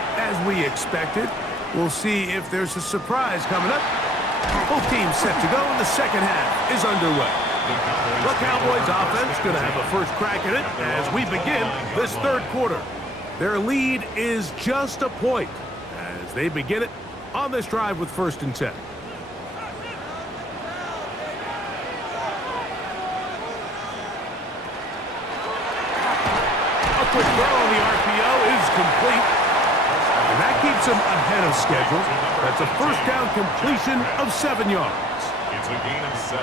it as we expected. We'll see if there's a surprise coming up. Both teams set to go, and the second half is underway. The Cowboys offense going to have a first crack at it as we begin this third quarter. Their lead is just a point as they begin it on this drive with 1st and 10. A quick throw on the RPO is complete. And that keeps him ahead of schedule. That's a first down completion of 7 yards. It's a gain of 7.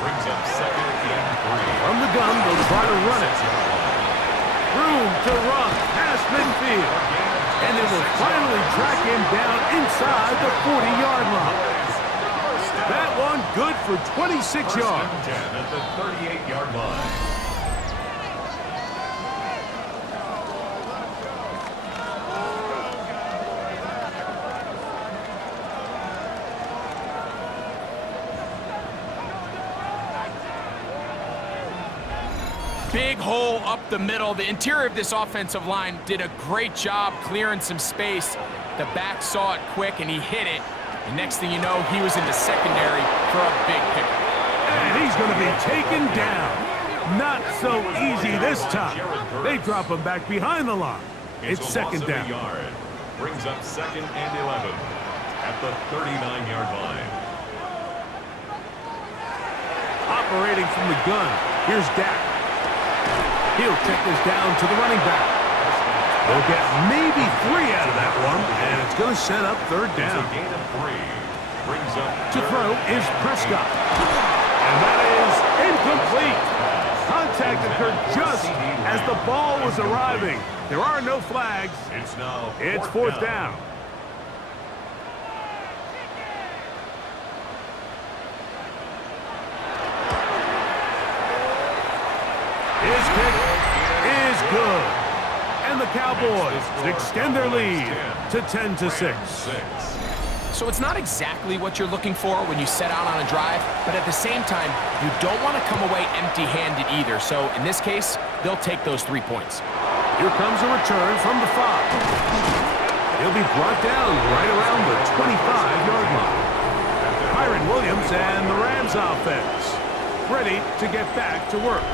Brings up 2nd and 3. From the gun, they'll try to run it. Room to run past midfield. And they will finally track him down inside the 40-yard line. That one good for 26 yards. 10 at the 38-yard line. Big hole up the middle. The interior of this offensive line did a great job clearing some space. The back saw it quick, and he hit it. The next thing you know, he was in the secondary for a big pickup. And he's going to be taken down. Not so easy this time. They drop him back behind the line. It's 2nd down. Brings up 2nd and 11 at the 39-yard line. Operating from the gun, here's Dak. He'll check this down to the running back. They'll get maybe 3 out of that one, and it's going to set up 3rd down. It's a gain of 3. Brings up To throw is Prescott. And that is incomplete. Contact occurred just as the ball was arriving. There are no flags. It's 4th down. His kick is good. And the Cowboys extend their lead to 10-6. So it's not exactly what you're looking for when you set out on a drive, but at the same time, you don't want to come away empty-handed either. So in this case, they'll take those 3 points. Here comes a return from the 5. He'll be brought down right around the 25-yard line. Kyren Williams and the Rams offense ready to get back to work.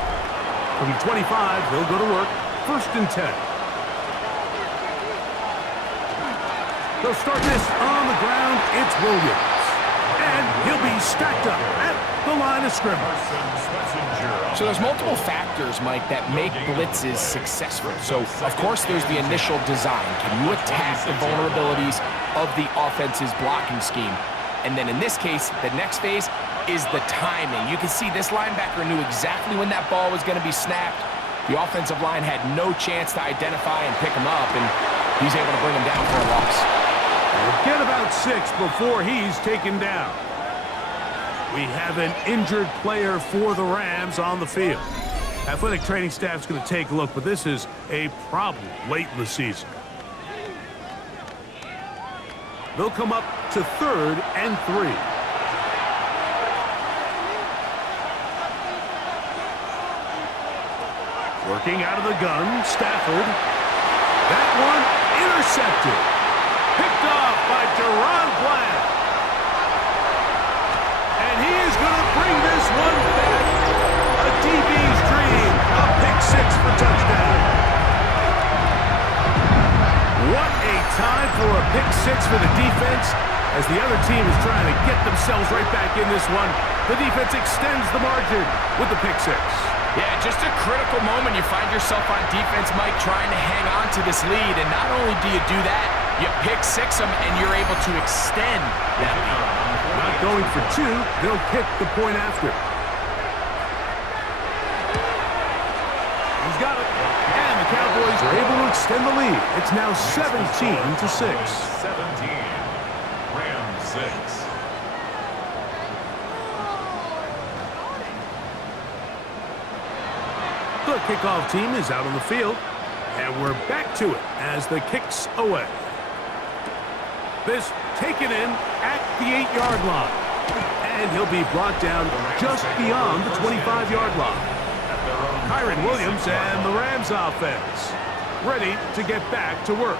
From 25, they'll go to work. 1st and 10. They'll start this on the ground. It's Williams. And he'll be stacked up at the line of scrimmage. So there's multiple factors, Mike, that make blitzes successful. So, of course, there's the initial design. Can you attack the vulnerabilities of the offense's blocking scheme? And then in this case, the next phase is the timing. You can see this linebacker knew exactly when that ball was going to be snapped. The offensive line had no chance to identify and pick him up, and he's able to bring him down for a loss. We'll get about 6 before he's taken down. We have an injured player for the Rams on the field. Athletic training staff's going to take a look, but this is a problem late in the season. They'll come up to 3rd and 3. Working out of the gun, Stafford. That one intercepted. Picked off by Deron Bland. And he is going to bring this one back. A DB's dream. A pick 6 for touchdown. What a time for a pick 6 for the defense. As the other team is trying to get themselves right back in this one, the defense extends the margin with the pick 6. Yeah, just a critical moment. You find yourself on defense, Mike, trying to hang on to this lead. And not only do you do that, you pick 6 them, and you're able to extend that lead. Not going for 2, they'll kick the point after. He's got it. And the Cowboys are able to extend the lead. It's now 17-6. 17. Rams 6. The kickoff team is out on the field, and we're back to it as the kick's away. This taken in at the 8-yard line, and he'll be brought down just beyond the 25-yard line. Kyren Williams and the Rams offense ready to get back to work.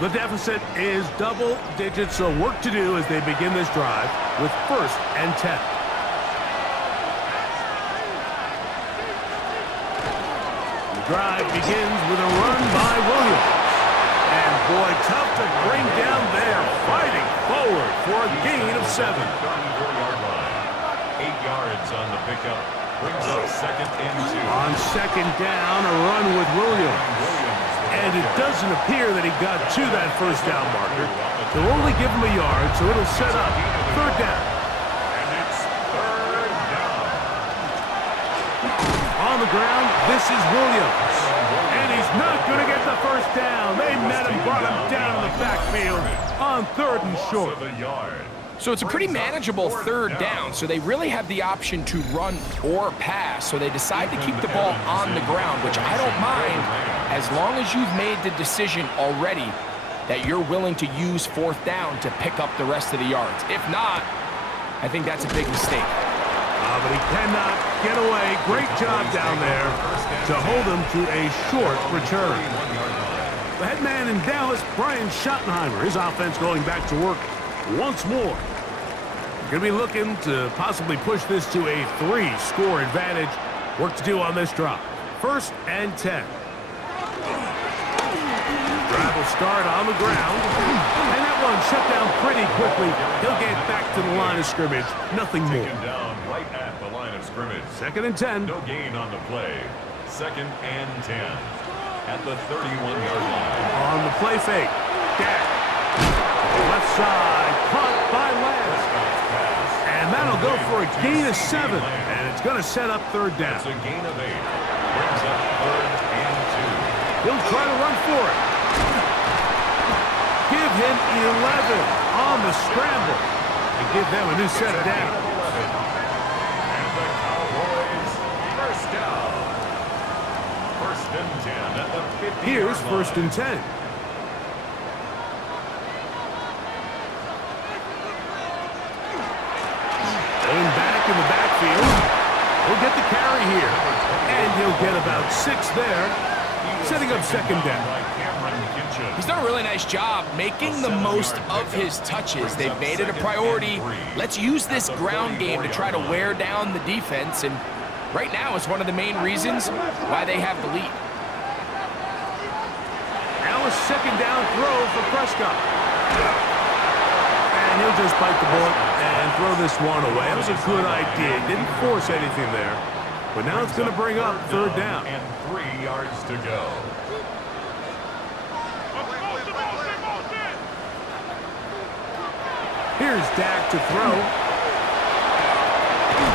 The deficit is double digits, so work to do as they begin this drive with 1st and 10. The drive begins with a run by Williams. And boy, tough to bring down there, fighting forward for a gain of 7. 34-yard line. 8 yards on the pickup. Brings up 2nd and 2. On 2nd down, a run with Williams. And it doesn't appear that he got to that 1st down marker. They'll only give him a yard, so it'll set up 3rd down. And it's 3rd down. On the ground, this is Williams. And he's not going to get the 1st down. They met him, brought him down in the backfield on 3rd and short. So it's a pretty manageable 3rd down, so they really have the option to run or pass, so they decide to keep the ball on the ground, which I don't mind as long as you've made the decision already that you're willing to use 4th down to pick up the rest of the yards. If not, I think that's a big mistake. But he cannot get away. Great job down there to hold him to a short return. The head man in Dallas, Brian Schottenheimer, his offense going back to work once more. Going to be looking to possibly push this to a 3-score advantage. Work to do on this drive. 1st and 10. Drive will start on the ground. And that one shut down pretty quickly. He'll get back to the line of scrimmage. Nothing more. Taken down right at the line of scrimmage. 2nd and 10. No gain on the play. 2nd and 10. At the 31-yard line. On the play fake. Dak. Left side. Caught by Lamb. And that'll go for a gain of 7. And it's going to set up 3rd down. It's a gain of 8. Brings up 3rd and 2. He'll try to run for it. Give him 11 on the scramble. And give them a new set of down. And the Cowboys, 1st down. 1st and 10 at the 50-yard line. Here's 1st and 10. Going back in the backfield. He'll get the carry here. And he'll get about 6 there. Setting up 2nd down. He's done a really nice job making the most of his touches. They've made it a priority. Let's use this ground game to try to wear down the defense. And right now it's one of the main reasons why they have the lead. Now a 2nd down throw for Prescott. And he'll just bite the bullet and throw this one away. That was a good idea. Didn't force anything there. But now it's going to bring up 3rd down. And 3 yards to go. Here's Dak to throw.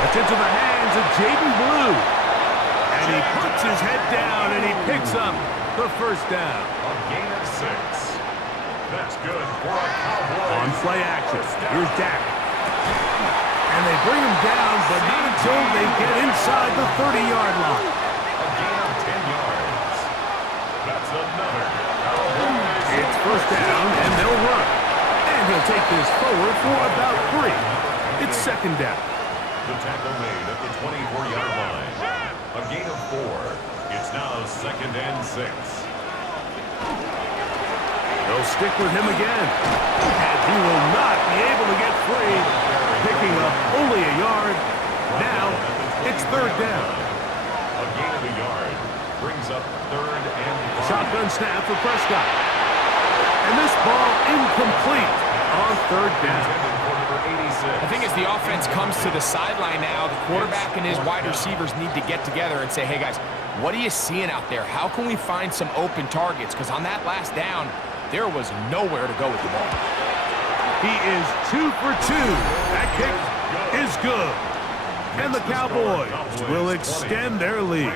That's into the hands of Jaden Blue. And he puts his head down and he picks up the 1st down. A gain of 6. That's good for a Cowboys. On play action. Here's Dak. And they bring him down, but not until they get inside the 30-yard line. A gain of 10 yards. That's another Cowboys. It's 1st down, and they'll run. And he'll take this forward for about 3. It's 2nd down. The tackle made at the 24-yard line. A gain of 4. It's now 2nd and 6. They'll stick with him again. And he will not be able to get free. Picking up only a yard. Now it's 3rd down. A gain of a yard. Brings up 3rd and 5. Shotgun snap for Prescott. And this ball incomplete on 3rd down. I think as the offense comes to the sideline now, the quarterback and his wide receivers need to get together and say, hey guys, what are you seeing out there? How can we find some open targets? Because on that last down, there was nowhere to go with the ball. He is 2 for 2. That kick is good. And the Cowboys will extend their lead.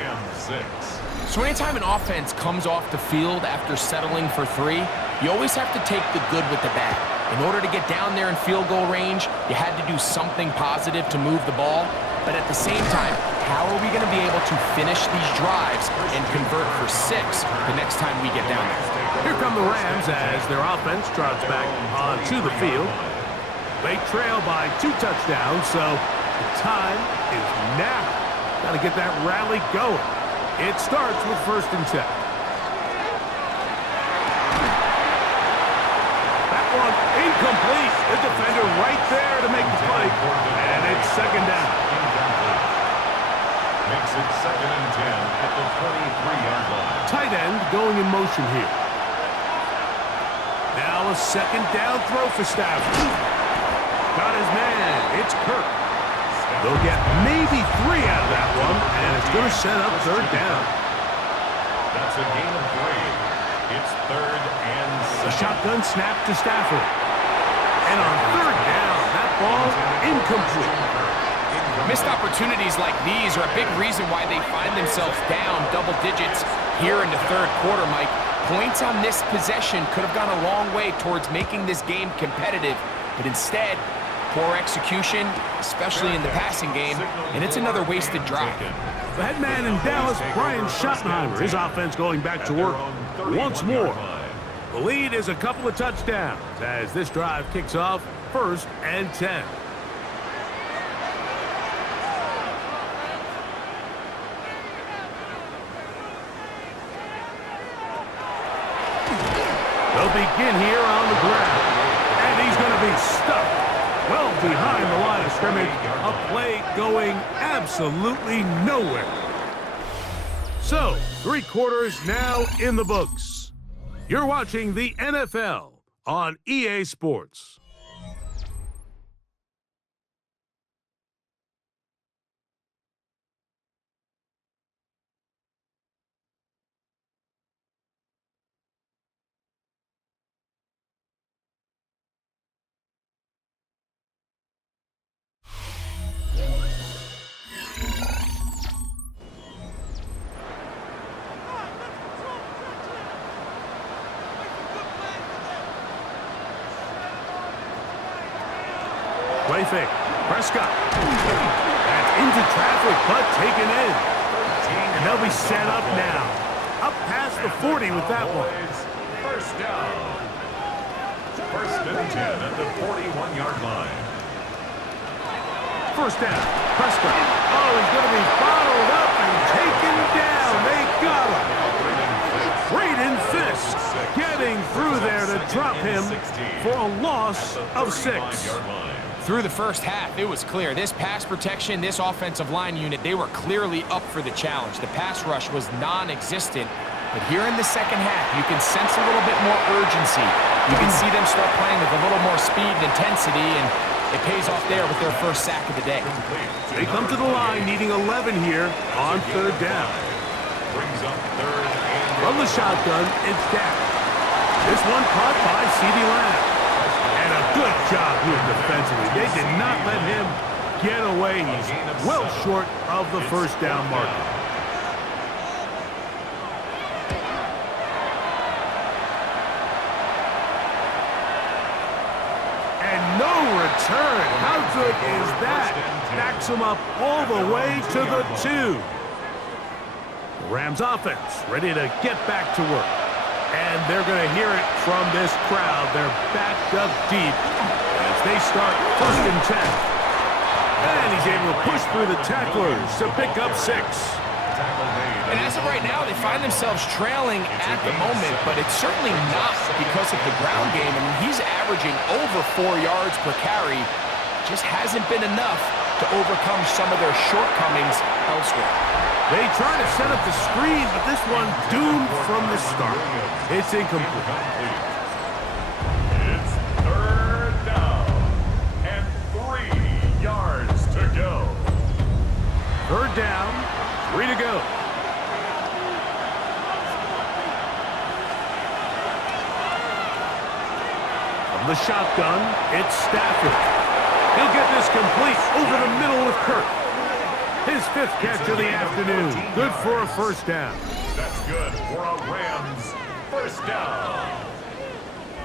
So anytime an offense comes off the field after settling for 3, you always have to take the good with the bad. In order to get down there in field goal range, you had to do something positive to move the ball. But at the same time, how are we going to be able to finish these drives and convert for 6 the next time we get down there? Here come the Rams as their offense trots back onto the field. They trail by 2 touchdowns, so the time is now. Got to get that rally going. It starts with 1st and 10. Incomplete. The defender right there to make the play. And it's second down. Makes it 2nd and 10 at the 23-yard line. Tight end going in motion here. Now a second down throw for Stafford. Got his man. It's Kirk. They'll get maybe 3 out of that one, and it's going to set up third down. That's a gain of 3. It's 3rd and 7. A shotgun snap to Stafford. And on third down, that ball incomplete. Missed opportunities like these are a big reason why they find themselves down double digits here in the third quarter, Mike. Points on this possession could have gone a long way towards making this game competitive, but instead, poor execution, especially in the passing game, and it's another wasted drive. The head man in Dallas, Brian Schottenheimer, his offense going back to work once more. The lead is a couple of touchdowns as this drive kicks off 1st and 10. They'll begin here on the ground, and he's going to be stuck well behind the line of scrimmage. A play going absolutely nowhere. So, 3 quarters now in the books. You're watching the NFL on EA Sports. Play fake. Prescott. That's into traffic, but taken in. And they'll be set up now. Up past the 40 with that one. First down. 1st and 10 at the 41-yard line. First down. Prescott. Oh, he's going to be bottled up and taken down. They got him. Braden Fisk getting through there to drop him for a loss of 6. Through the first half, it was clear. This pass protection, this offensive line unit, they were clearly up for the challenge. The pass rush was non-existent. But here in the second half, you can sense a little bit more urgency. You can see them start playing with a little more speed and intensity, and it pays off there with their first sack of the day. They come to the line needing 11 here on third down. Brings up 3rd and From the shotgun, it's Dak. This one caught by CeeDee Lamb. And a good job here defensively. They did not let him get away. He's well short of the first down marker. And no return. How good is that? Backs him up all the way to the 2. The Rams offense ready to get back to work. And they're going to hear it from this crowd. They're backed up deep as they start 1st and 10. And he's able to push through the tacklers to pick up 6. And as of right now, they find themselves trailing at the moment, but it's certainly not because of the ground game. I mean, he's averaging over 4 yards per carry. Just hasn't been enough to overcome some of their shortcomings elsewhere. They try to set up the screen, but this one doomed from the start. It's incomplete. It's 3rd down and 3 yards to go. 3rd down, 3 to go. From the shotgun, it's Stafford. He'll get this complete over the middle with Kirk. His 5th catch of the afternoon. Good for a first down. That's good for a Rams first down.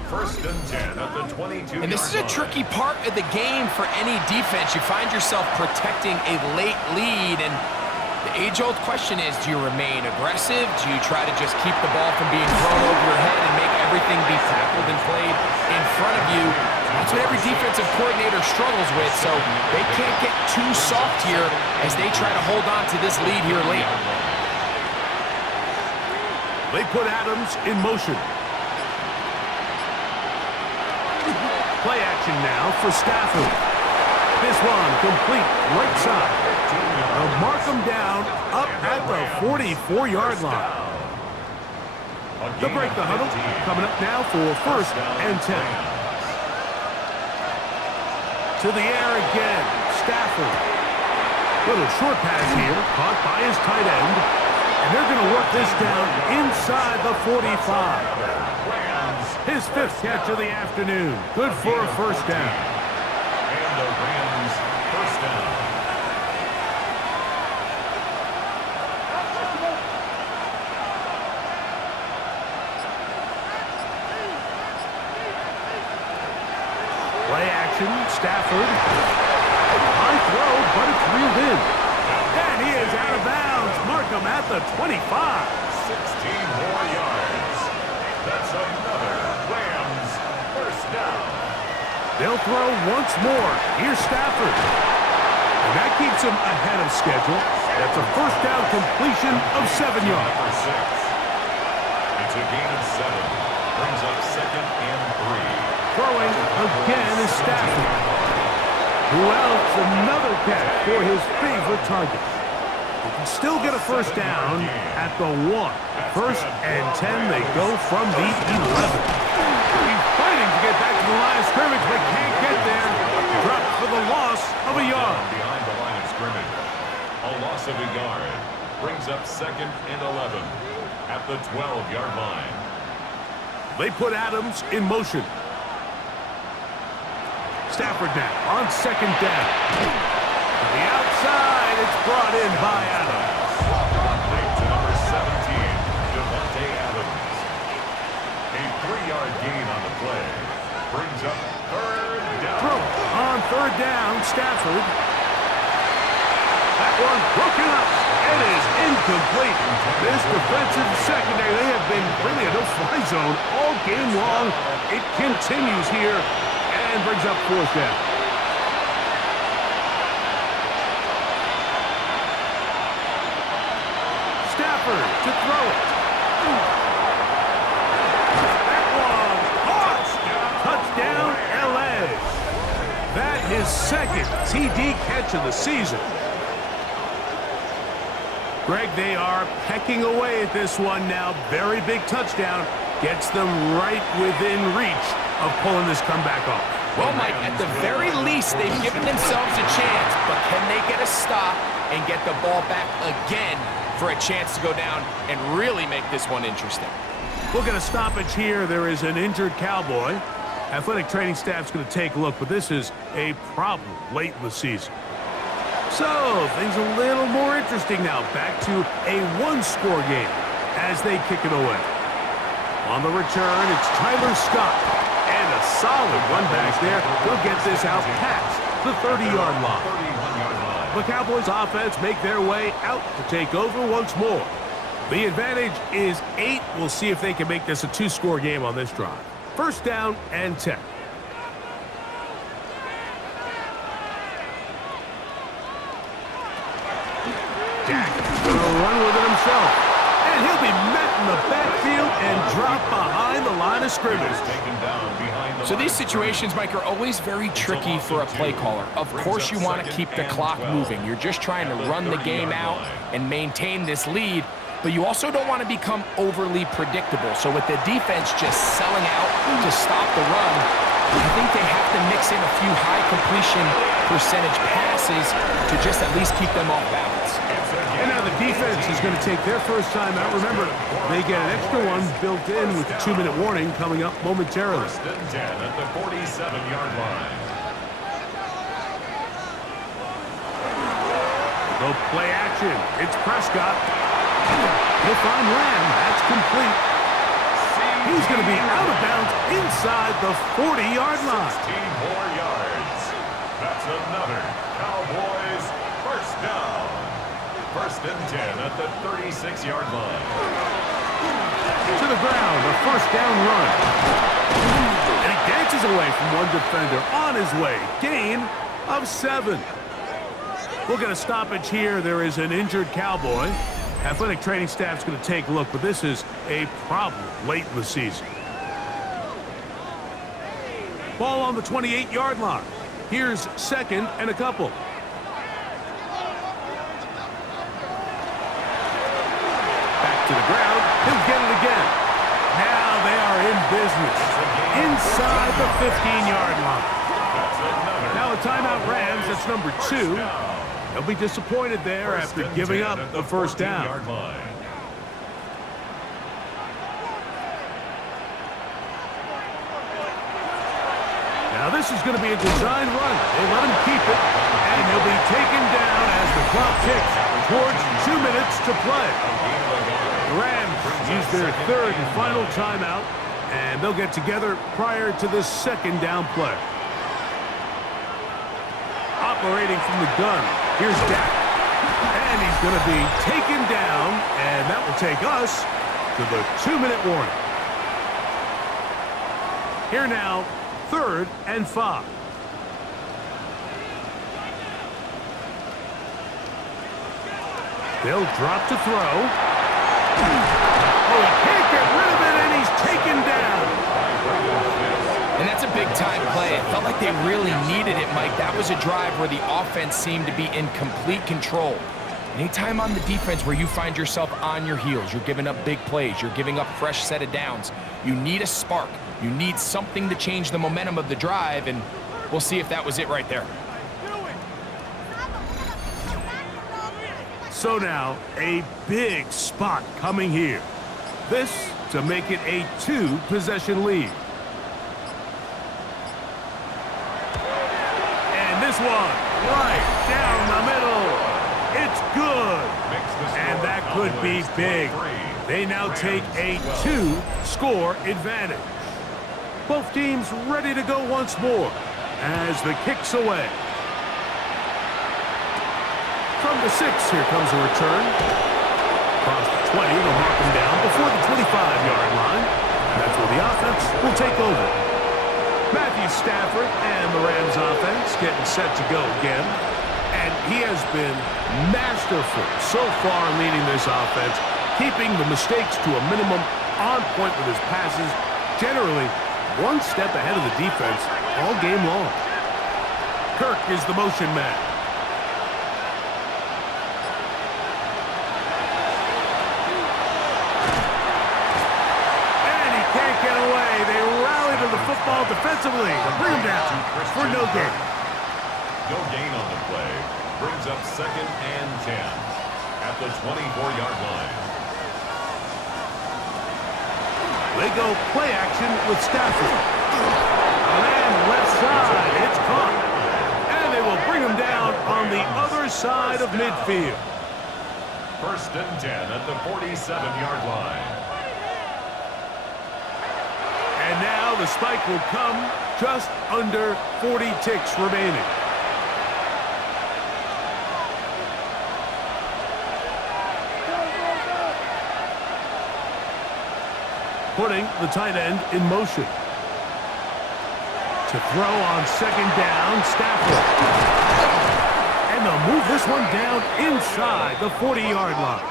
1st and 10 at the 22. And this is a tricky part of the game for any defense. You find yourself protecting a late lead, and the age-old question is, do you remain aggressive? Do you try to just keep the ball from being thrown over your head and make everything be tackled and played in front of you? That's what every defensive coordinator struggles with, so they can't get too soft here as they try to hold on to this lead here late. They put Adams in motion. Play action now for Stafford. This one complete right side. They'll mark him down up at the 44-yard line. They'll break the huddle. Coming up now for 1st and 10. To the air again. Stafford. Little short pass here. Caught by his tight end. And they're going to work this down inside the 45. His 5th catch of the afternoon. Good for a 1st down. And the Rams 1st down. Play action, Stafford. High throw, but it's reeled in. And he is out of bounds. Mark him at the 25. 16 more yards. That's another Rams 1st down. They'll throw once more. Here's Stafford. And that keeps him ahead of schedule. That's a 1st down completion of 7 yards. For 6. It's a gain of 7. Brings up 2nd and 3. Throwing again is Stafford. Who else? Another catch for his favorite target. He can still get a 1st down at the 1. 1st and 10, they go from the 11. He's fighting to get back to the line of scrimmage, but can't get there. Dropped for the loss of a yard. Behind the line of scrimmage. A loss of a yard. Brings up 2nd and 11 at the 12-yard line. They put Adams in motion. Stafford now on 2nd down. To the outside, it's brought in by Adams. To number 17, Devontae Adams. A 3-yard gain on the play. Brings up 3rd down. Throw on 3rd down, Stafford. That one broken up. It is incomplete. This defensive secondary, they have been really a no-fly zone all game long. It continues here and brings up 4th down. Stafford to throw it. That one caught. Touchdown, L.A. That his 2nd TD catch of the season. Greg, they are pecking away at this one now. Very big touchdown. Gets them right within reach of pulling this comeback off. Well, Mike, at the very least, they've given themselves a chance, but can they get a stop and get the ball back again for a chance to go down and really make this one interesting? We'll get a stoppage here. There is an injured Cowboy. Athletic training staff's going to take a look, but this is a problem late in the season. So, things a little more interesting now. Back to a 1-score game as they kick it away. On the return, it's Tyler Scott. And a solid run back there. He'll get this out past the 30-yard line. 31-yard line. The Cowboys offense make their way out to take over once more. The advantage is 8. We'll see if they can make this a 2-score game on this drive. 1st down and 10. Dak going to run with it himself. And he'll be met in the backfield and dropped behind the line of scrimmage. Taken down behind the So line these of situations, Mike, are always very tricky for a play caller. Of course you want to keep the clock moving. You're just trying to run the game out and maintain this lead, but you also don't want to become overly predictable. So with the defense just selling out to stop the run, I think they have to mix in a few high completion percentage passes to just at least keep them off balance. And now the defense is going to take their first time out. Remember, they get an extra one built in with the 2-minute warning coming up momentarily. 1st and 10 at the 47-yard line. Go play action. It's Prescott. He'll find Lamb. That's complete. He's going to be out of bounds inside the 40-yard line. 16 more yards. That's another Cowboys 1st down. 1st and 10 at the 36-yard line. To the ground, a 1st down run. And he dances away from one defender on his way. Gain of 7. We'll get a stoppage here. There is an injured Cowboy. Athletic training staff's going to take a look, but this is a problem late in the season. Ball on the 28-yard line. Here's second and a couple. Back to the ground. He'll get it again. Now they are in business. Inside the 15-yard line. Now a timeout Rams. That's number 2. They'll be disappointed there after giving up the first down. Now this is going to be a design run. They let him keep it, and he'll be taken down as the clock ticks towards 2 minutes to play. The Rams use their third and final timeout, and they'll get together prior to this second down play. Operating from the gun, here's Dak. And he's going to be taken down, and that will take us to the 2-minute warning. Here now, 3rd and 5. They'll drop to throw. Oh, he can't get rid of it, and he's taken down. And that's a big-time play. It felt like they really needed it, Mike. That was a drive where the offense seemed to be in complete control. Anytime on the defense where you find yourself on your heels, you're giving up big plays, you're giving up a fresh set of downs, you need a spark. You need something to change the momentum of the drive, and we'll see if that was it right there. So now, a big spot coming here. This to make it a 2-possession lead. And this one, right down the middle. It's good. And that could be big. They now take a 2-score advantage. Both teams ready to go once more as the kick's away. From the 6, here comes a return. Across the 20, they'll mark him down before the 25-yard line. That's where the offense will take over. Matthew Stafford and the Rams offense getting set to go again. And he has been masterful so far leading this offense, keeping the mistakes to a minimum, on point with his passes, generally one step ahead of the defense all game long. Kirk is the motion man. And he can't get away. They rally to the football defensively to bring him down for no gain. No gain on the play. Brings up 2nd and 10 at the 24-yard line. They go play action with Stafford. And left side, it's caught. And they will bring him down on the other side of midfield. 1st and 10 at the 47-yard line. And now the spike will come just under 40 ticks remaining. Putting the tight end in motion. To throw on 2nd down, Stafford. And they'll move this one down inside the 40-yard line.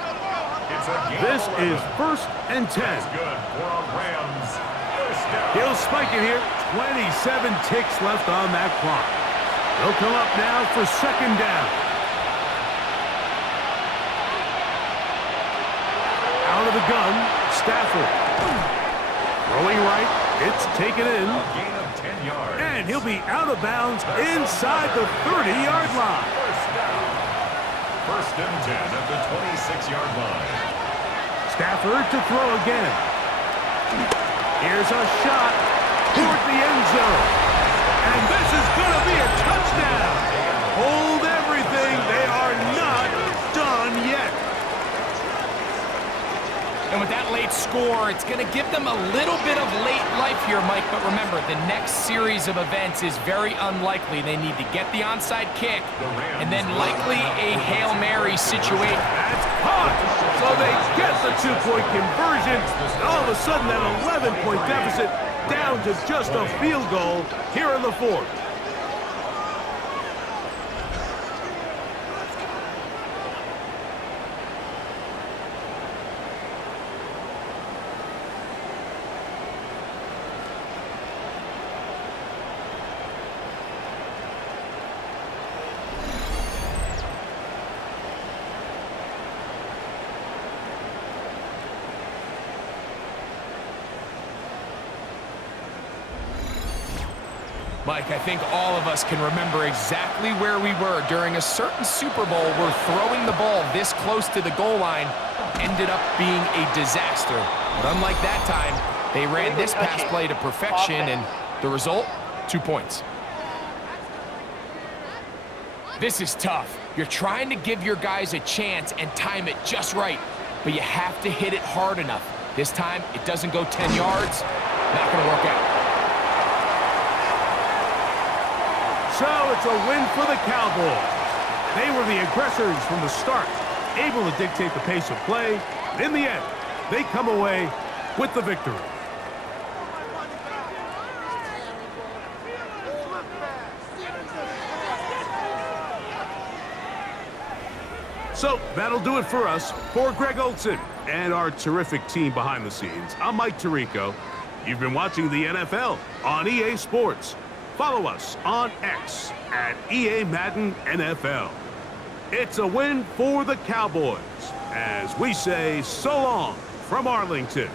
This is 1st and 10. Good for Rams. He'll spike it here. 27 ticks left on that clock. They'll come up now for 2nd down. Out of the gun, Stafford. Throwing right, it's taken in. A gain of 10 yards. And he'll be out of bounds inside the 30-yard line. 1st and 10 at the 26-yard line. Stafford to throw again. Here's a shot toward the end zone. And this is going to be a touchdown. Hold everything. They are not done yet. And with that late score, it's going to give them a little bit of late life here, Mike. But remember, the next series of events is very unlikely. They need to get the onside kick and then likely a Hail Mary situation. That's caught. So they get the 2-point conversion. And all of a sudden, that 11-point deficit down to just a field goal here in the 4th. Mike, I think all of us can remember exactly where we were during a certain Super Bowl where throwing the ball this close to the goal line ended up being a disaster. But unlike that time, they ran this pass play to perfection, and the result, 2 points. This is tough. You're trying to give your guys a chance and time it just right, but you have to hit it hard enough. This time, it doesn't go 10 yards. Not going to work out. So it's a win for the Cowboys. They were the aggressors from the start, able to dictate the pace of play. In the end, they come away with the victory. So that'll do it for us. For Greg Olson and our terrific team behind the scenes, I'm Mike Tirico. You've been watching the NFL on EA Sports. Follow us on X at EA Madden NFL. It's a win for the Cowboys as we say so long from Arlington.